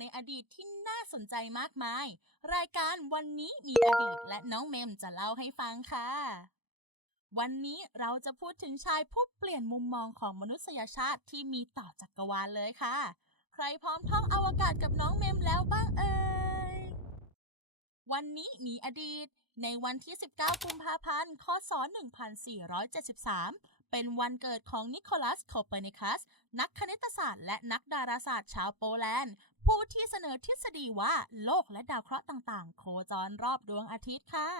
ในอดีตที่น่าสนใจมากมาย รายการวันนี้มีอดีตและน้องเมมจะเล่าให้ฟังค่ะ วันนี้เราจะพูดถึงชายผู้เปลี่ยนมุมมองของมนุษยชาติที่มีต่อจักรวาลเลยค่ะ ใครพร้อมท่องอวกาศกับน้องเมมแล้วบ้างเอ่ย วันนี้มีอดีต ในวันที่ 19 กุมภาพันธ์ คศ 1473เป็นวันเกิดของนิโคลัส โคเปอร์นิคัส นักคณิตศาสตร์และนักดาราศาสตร์ชาวโปแลนด์ ผู้ที่เสนอทฤษฎีว่าโลกและดาวเคราะห์ต่างๆ โคจรรอบดวงอาทิตย์ค่ะ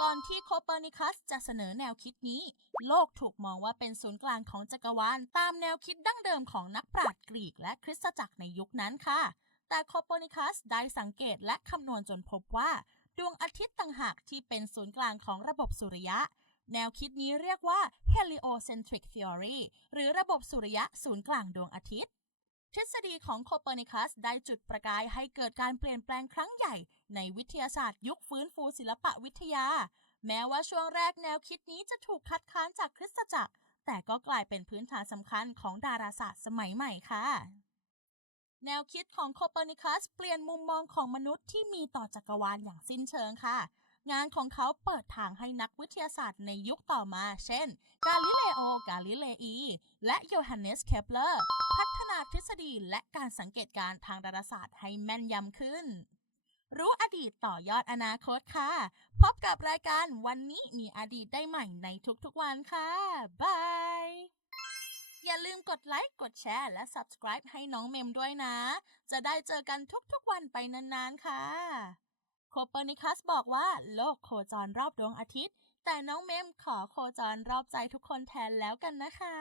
ก่อนที่โคเปอร์นิคัสจะเสนอแนวคิดนี้ โลกถูกมองว่าเป็นศูนย์กลางของจักรวาล ตามแนวคิดดั้งเดิมของนักปราชญ์กรีกและคริสตจักรในยุคนั้นค่ะ แต่โคเปอร์นิคัสได้สังเกตและคำนวณจนพบว่าดวงอาทิตย์ต่างหากที่เป็นศูนย์กลางของระบบสุริยะ แนวคิดนี้เรียกว่า heliocentric theory หรือระบบสุริยะศูนย์กลางดวงอาทิตย์ ทฤษฎีของโคเปอร์นิคัสได้จุดประกายให้เกิดการเปลี่ยนแปลงครั้งใหญ่ ในวิทยาศาสตร์ยุคฟื้นฟูศิลปะวิทยา แม้ว่าช่วงแรกแนวคิดนี้จะถูกคัดค้านจากคริสตจักร แต่ก็กลายเป็นพื้นฐานสำคัญของดาราศาสตร์สมัยใหม่ค่ะ แนวคิดของโคเปอร์นิคัสเปลี่ยนมุมมองของมนุษย์ที่มีต่อจักรวาลอย่างสิ้นเชิงค่ะ งานของเขาเปิดทางให้นักวิทยาศาสตร์ในยุคต่อมา เช่น กาลิเลโอ กาลิเลอี และโยฮันเนส เคปเลอร์ พัฒนาทฤษฎีและการสังเกตการทางดาราศาสตร์ให้แม่นยำขึ้น รู้อดีตต่อยอดอนาคตค่ะ พบกับรายการวันนี้มีอดีตได้ใหม่ในทุกๆวันค่ะ บาย อย่าลืมกดไลค์ กดแชร์ และ subscribe ให้น้องเมมด้วยนะ จะได้เจอกันทุกๆวันไปนานๆ ค่ะ โคเปอร์นิคัสบอกว่าโลกโคจรรอบดวงอาทิตย์ แต่น้องเมมขอโคจรรอบใจทุกคนแทนแล้วกันนะคะ